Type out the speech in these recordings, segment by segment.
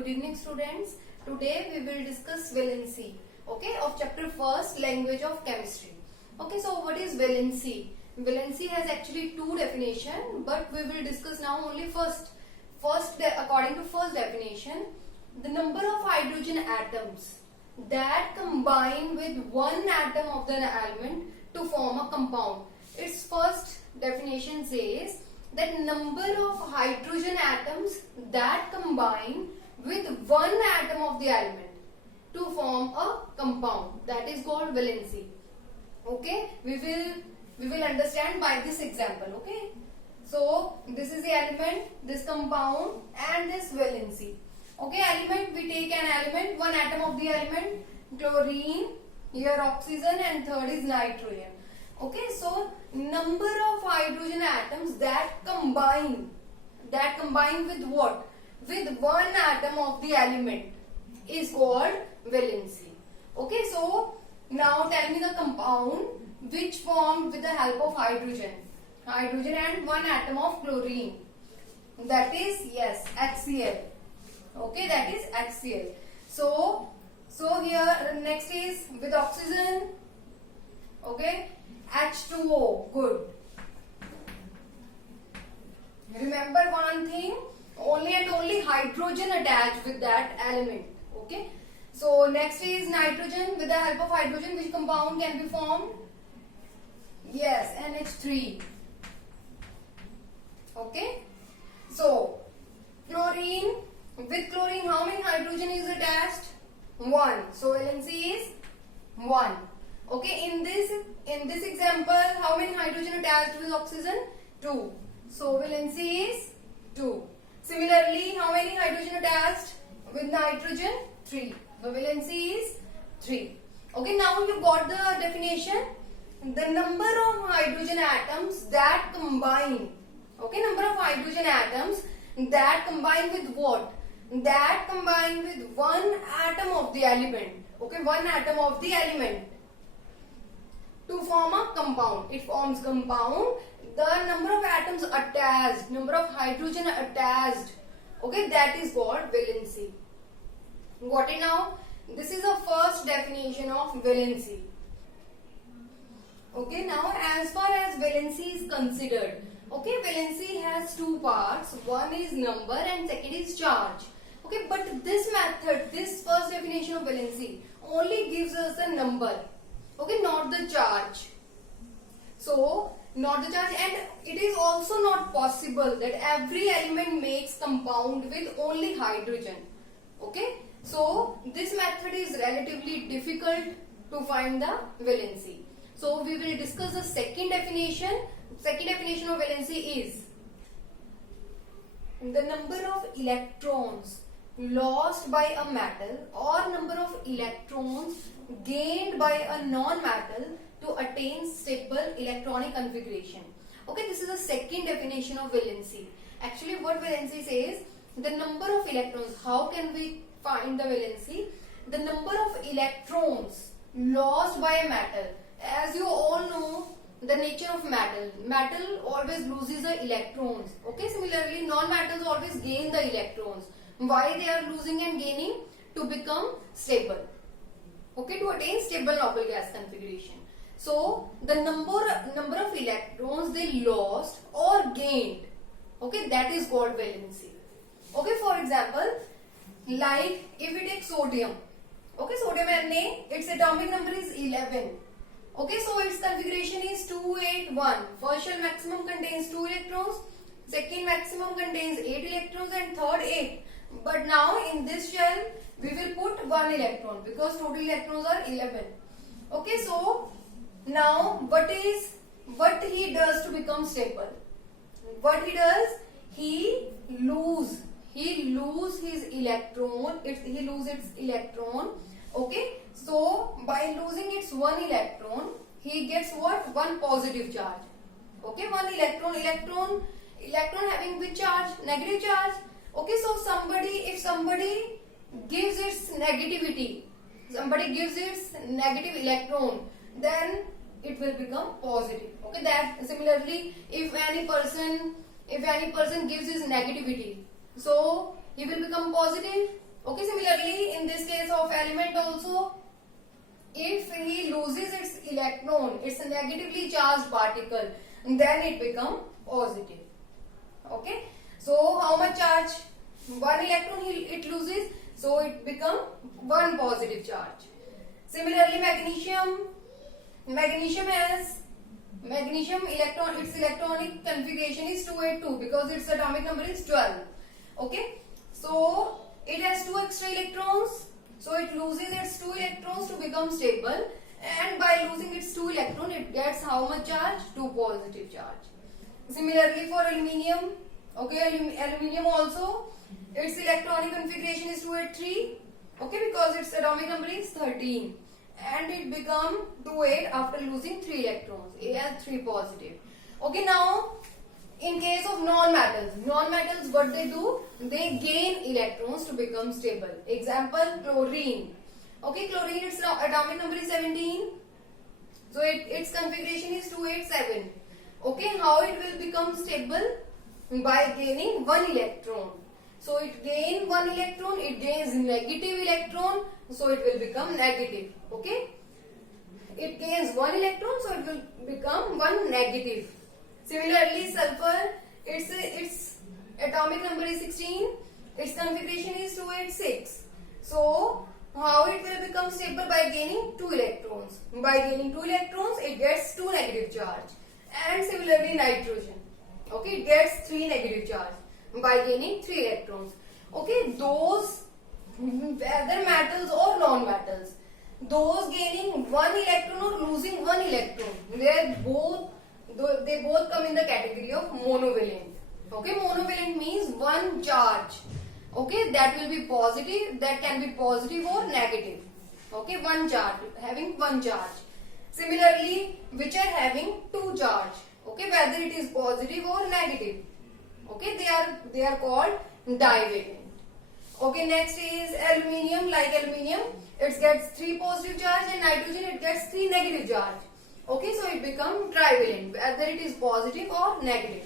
Good evening, students. Today we will discuss valency, okay, of chapter first, language of chemistry. Okay, so what is valency? Valency has actually two definitions, but we will discuss now only first. According to first definition, the number of hydrogen atoms that combine with one atom of the element to form a compound. Its first definition says that number of hydrogen atoms that combine with one atom of the element to form a compound, that is called valency. Okay, we will understand by this example. Okay, so this is the element, this compound, and this valency. Okay, element, we take an element, one atom of the element, chlorine, here oxygen, and third is nitrogen. Okay, so number of hydrogen atoms that combine with what? With one atom of the element is called valency. Okay, so now tell me the compound which formed with the help of hydrogen and one atom of chlorine. That is, yes, HCl. Okay, that is HCl. So here next is with oxygen. Okay, H2O. Good. Remember one thing, only and only hydrogen attached with that element. Okay, so next is nitrogen. With the help of hydrogen, which compound can be formed? Yes, NH3. Okay, so chlorine. With chlorine, how many hydrogen is attached? 1. So valency is 1. Okay, in this example, how many hydrogen attached with oxygen? 2. So valency is 2. Similarly, how many hydrogen attached with nitrogen? 3. So valency is 3. Okay, now you got the definition. The number of hydrogen atoms that combine. Okay, number of hydrogen atoms that combine with what? That combine with one atom of the element. Okay, one atom of the element to form a compound. It forms compound. The number of atoms attached, number of hydrogen attached, okay, that is called valency. Got it now? This is the first definition of valency. Okay, now as far as valency is considered, okay, valency has two parts. One is number and second is charge. Okay, but this method, this first definition of valency only gives us the number. Okay, not the charge. So, not the charge, and it is also not possible that every element makes compound with only hydrogen. Okay, so this method is relatively difficult to find the valency. So, we will discuss the second definition. Second definition of valency is the number of electrons lost by a metal or number of electrons gained by a non-metal to attain stable electronic configuration. Okay, this is the second definition of valency. Actually, what valency says, the number of electrons. How can we find the valency? The number of electrons lost by a metal. As you all know, the nature of metal. Metal always loses the electrons. Okay, similarly, non-metals always gain the electrons. Why they are losing and gaining? To become stable. Okay, to attain stable noble gas configuration. So, the number of electrons they lost or gained, okay, that is called valency. Okay, for example, like if we take sodium, okay, sodium Na, its atomic number is 11. Okay, so its configuration is 281. First shell maximum contains 2 electrons, second maximum contains 8 electrons, and third 8. But now in this shell we will put 1 electron because total electrons are 11. Okay, so now what he does to become stable? What he does? He lose his electron. He loses its electron. Okay, so by losing its 1 electron, he gets what? 1 positive charge. Okay, 1 electron having which charge? Negative charge. Okay, so if somebody gives its negativity, somebody gives its negative electron, then it will become positive. Okay, that similarly, if any person gives his negativity, so he will become positive. Okay, similarly in this case of element also, if he loses its electron, it's a negatively charged particle, then it become positive. Okay, so how much charge? One electron it loses, so it become one positive charge. Similarly, magnesium electron, its electronic configuration is 282 because its atomic number is 12. Okay, so it has two extra electrons, so it loses its two electrons to become stable, and by losing its two electron it gets how much charge? 2 positive charge. Similarly for aluminium, okay, aluminium also, its electronic configuration is 283, okay, because its atomic number is 13, and it become 28 after losing 3 electrons. A has 3 positive. Okay, now in case of non-metals what they do? They gain electrons to become stable. Example, chlorine. Okay, chlorine, its atomic number is 17, so its configuration is 287. Okay, how it will become stable? By gaining 1 electron. So it gains 1 electron, it gains negative electron, so it will become negative. Okay, it gains 1 electron, so it will become 1 negative. Similarly, sulfur, its atomic number is 16, its configuration is 286. So how it will become stable? By gaining 2 electrons. By gaining 2 electrons, it gets 2 negative charge. And similarly, nitrogen, okay, it gets 3 negative charge by gaining 3 electrons. Okay, those, whether metals or non-metals, those gaining 1 electron or losing 1 electron, they both come in the category of monovalent. Okay, monovalent means one charge. Okay, that will be positive, that can be positive or negative. Okay, one charge, having one charge. Similarly, which are having two charge. Okay, whether it is positive or negative. Okay, they are called divalent. Okay, next is aluminium. Like aluminium, it gets 3 positive charge, and nitrogen it gets 3 negative charge. Okay, so it becomes trivalent, whether it is positive or negative.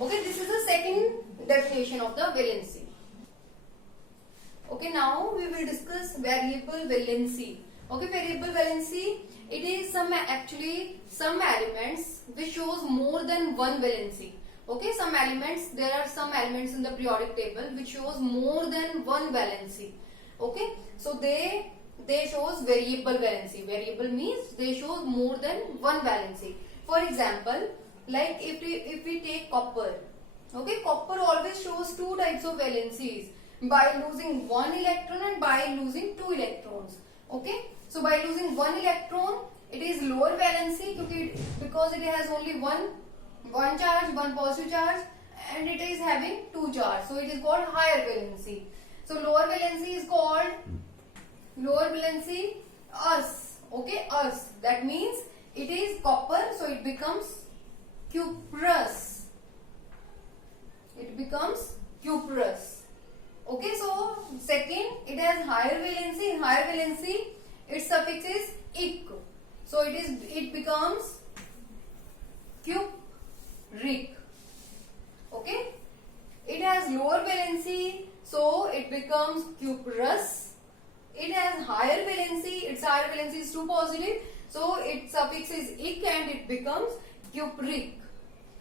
Okay, this is the second definition of the valency. Okay, now we will discuss variable valency. Okay, variable valency, it is some elements which shows more than one valency. Okay, there are some elements in the periodic table which shows more than one valency. Okay, so they shows variable valency. Variable means they shows more than one valency. For example, like if we take copper, okay, copper always shows two types of valencies, by losing 1 electron and by losing 2 electrons. Okay, so by losing 1 electron, it is lower valency because it has only one charge, one positive charge, and it is having 2 charge, so it is called higher valency. So lower valency is called Urs. Okay, Urs, that means it is copper, so it becomes cuprous. Okay, so second, it has higher valency. In higher valency, its suffix is ic, so it becomes cupric. Okay, it has lower valency, so it becomes cuprous. It has higher valency, its higher valency is 2 positive, so its suffix is ic and it becomes cupric.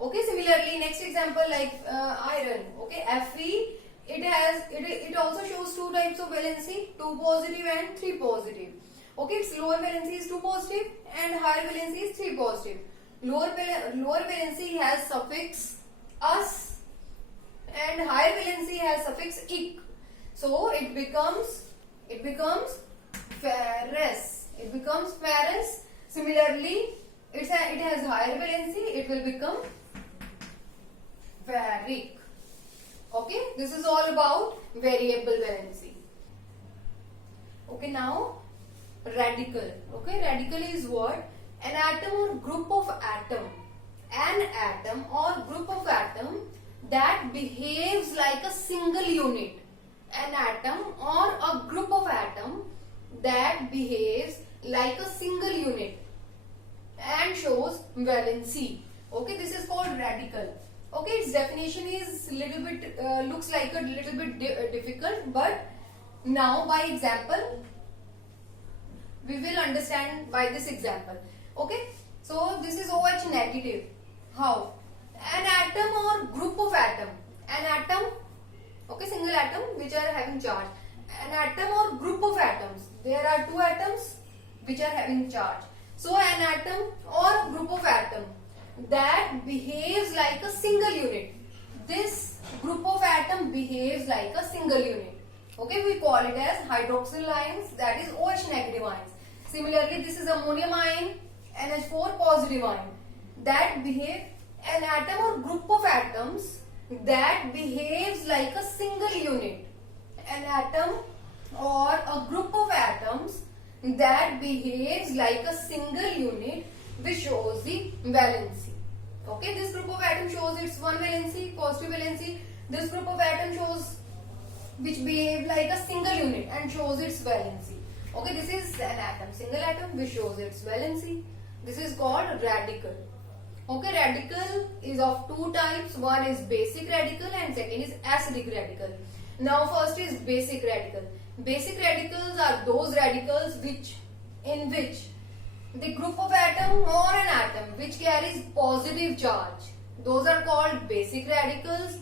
Okay, similarly, next example, like iron. Okay, Fe, it also shows 2 types of valency, 2 positive and 3 positive. Okay, its lower valency is 2 positive and higher valency is 3 positive. Lower valency has suffix us and higher valency has suffix ic. So it becomes ferrous. Similarly, it has higher valency, it will become ferric. Okay, this is all about variable valency. Okay, now radical. Okay, radical is what? An atom or group of atom. An atom or group of atom that behaves like a single unit. An atom or a group of atom that behaves like a single unit and shows valency. Okay, this is called radical. Okay, its definition is looks like a little bit difficult, but Now by example, we will understand by this example. Okay, so this is OH negative. How? An atom or group of atom, okay, single atom which are having charge. An atom or group of atoms. There are two atoms which are having charge. So an atom or a group of atom that behaves like a single unit. This group of atom behaves like a single unit. Okay, we call it as hydroxyl ions, that is OH negative ions. Similarly, this is ammonium ion, NH4 positive ion, that behave, an atom or group of atoms that behaves like a single unit. An atom or a group of atoms that behaves like a single unit, which shows the valency. Okay, this group of atoms shows its one valency, positive valency. This group of atoms shows which behave like a single unit and shows its valency. Okay, this is an atom, single atom which shows its valency. This is called radical. Okay, radical is of two types. One is basic radical and second is acidic radical. Now first is basic radical. Basic radicals are those radicals in which the group of atom or an atom which carries positive charge. Those are called basic radicals.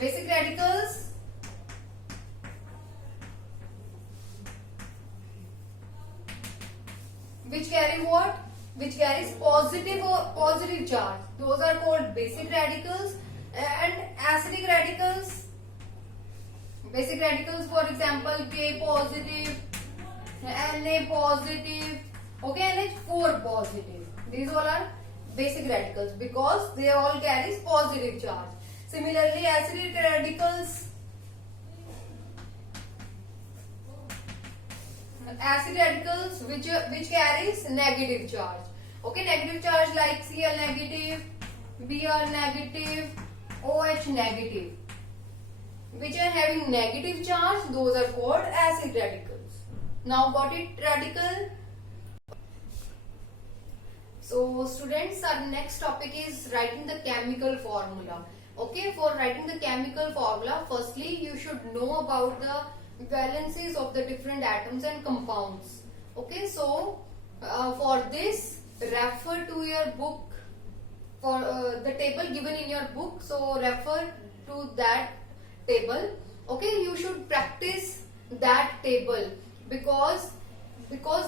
Basic radicals which carry what? Which carries positive charge. Those are called basic radicals. And acidic radicals, basic radicals, for example, K positive, Na positive, okay, NH4 positive. These all are basic radicals because they all carries positive charge. Similarly, acidic radicals, which carries negative charge. Okay, negative charge like Cl negative, Br negative, OH negative, which are having negative charge, those are called acid radicals. Now got it, radical? So students, our next topic is writing the chemical formula. Okay, for writing the chemical formula, firstly you should know about the valencies of the different atoms and compounds. Okay, so for this refer to your book, for the table given in your book, so refer to that table. Okay, you should practice that table because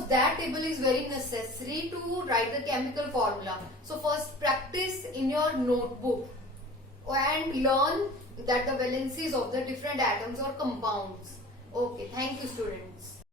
that table is very necessary to write the chemical formula. So first practice in your notebook and learn that the valencies of the different atoms or compounds. Okay, thank you students.